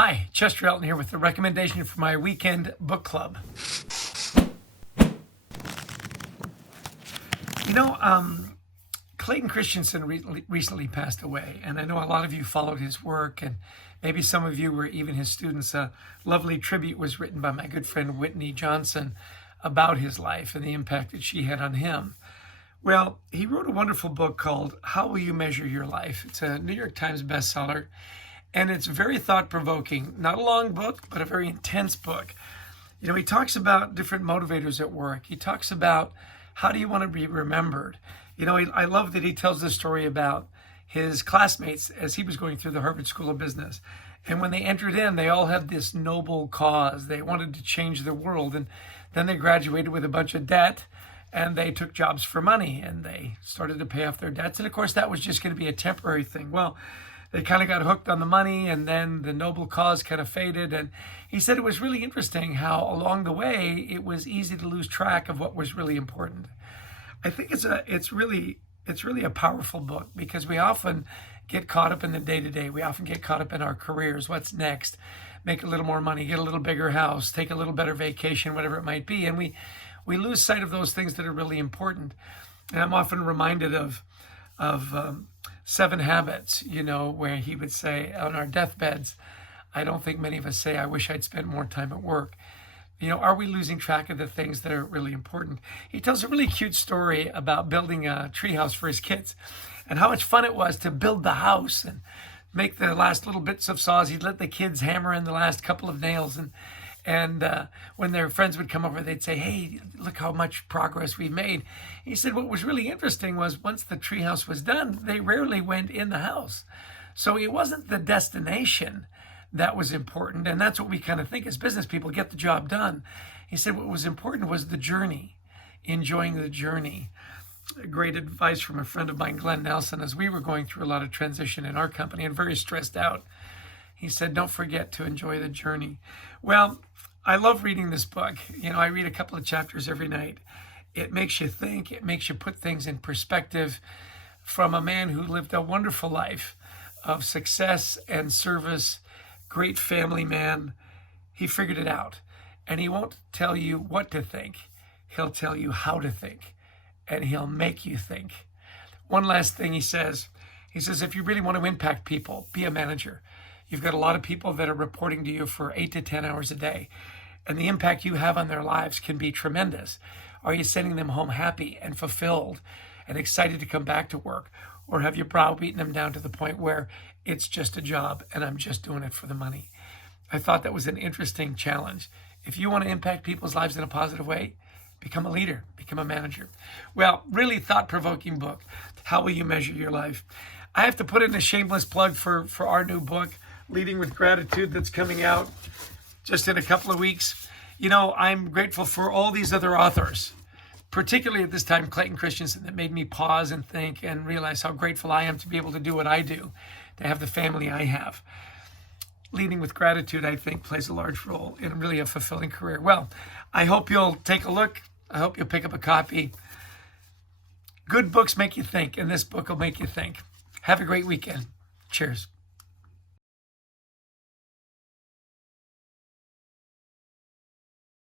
Hi, Chester Elton here with the recommendation for my weekend book club. You know, Clayton Christensen recently passed away, and I know a lot of you followed his work, and maybe some of you were even his students. A lovely tribute was written by my good friend Whitney Johnson about his life and the impact that she had on him. Well, he wrote a wonderful book called How Will You Measure Your Life? It's a New York Times bestseller, and it's very thought-provoking. Not a long book, but a very intense book. You know, he talks about different motivators at work. He talks about how do you want to be remembered. You know, I love that he tells the story about his classmates as he was going through the Harvard School of Business. And when they entered in, they all had this noble cause. They wanted to change the world. And then they graduated with a bunch of debt, and they took jobs for money, and they started to pay off their debts. And of course, that was just going to be a temporary thing. Well, they kind of got hooked on the money, and then the noble cause kind of faded. And he said it was really interesting how along the way, it was easy to lose track of what was really important. I think it's really a powerful book, because we often get caught up in the day-to-day. We often get caught up in our careers. What's next? Make a little more money, get a little bigger house, take a little better vacation, whatever it might be. And we lose sight of those things that are really important. And I'm often reminded of 7 Habits, you know, where he would say on our deathbeds, I don't think many of us say, I wish I'd spent more time at work. You know, are we losing track of the things that are really important? He tells a really cute story about building a treehouse for his kids and how much fun it was to build the house and make the last little bits of saws. He'd let the kids hammer in the last couple of nails. And when their friends would come over, they'd say, hey, look how much progress we've made. He said what was really interesting was once the treehouse was done, they rarely went in the house. So it wasn't the destination that was important. And that's what we kind of think as business people, get the job done. He said what was important was the journey, enjoying the journey. Great advice from a friend of mine, Glenn Nelson, as we were going through a lot of transition in our company and very stressed out. He said, don't forget to enjoy the journey. Well, I love reading this book. You know, I read a couple of chapters every night. It makes you think. It makes you put things in perspective from a man who lived a wonderful life of success and service, great family man. He figured it out. And he won't tell you what to think. He'll tell you how to think. And he'll make you think. One last thing he says, if you really want to impact people, be a manager. You've got a lot of people that are reporting to you for 8 to 10 hours a day, and the impact you have on their lives can be tremendous. Are you sending them home happy and fulfilled and excited to come back to work? Or have you browbeaten them down to the point where it's just a job and I'm just doing it for the money? I thought that was an interesting challenge. If you want to impact people's lives in a positive way, become a leader, become a manager. Well, really thought-provoking book. How will you measure your life? I have to put in a shameless plug for our new book, Leading with Gratitude, that's coming out just in a couple of weeks. You know, I'm grateful for all these other authors, particularly at this time, Clayton Christensen, that made me pause and think and realize how grateful I am to be able to do what I do, to have the family I have. Leading with Gratitude, I think, plays a large role in really a fulfilling career. Well, I hope you'll take a look. I hope you'll pick up a copy. Good books make you think, and this book will make you think. Have a great weekend. Cheers.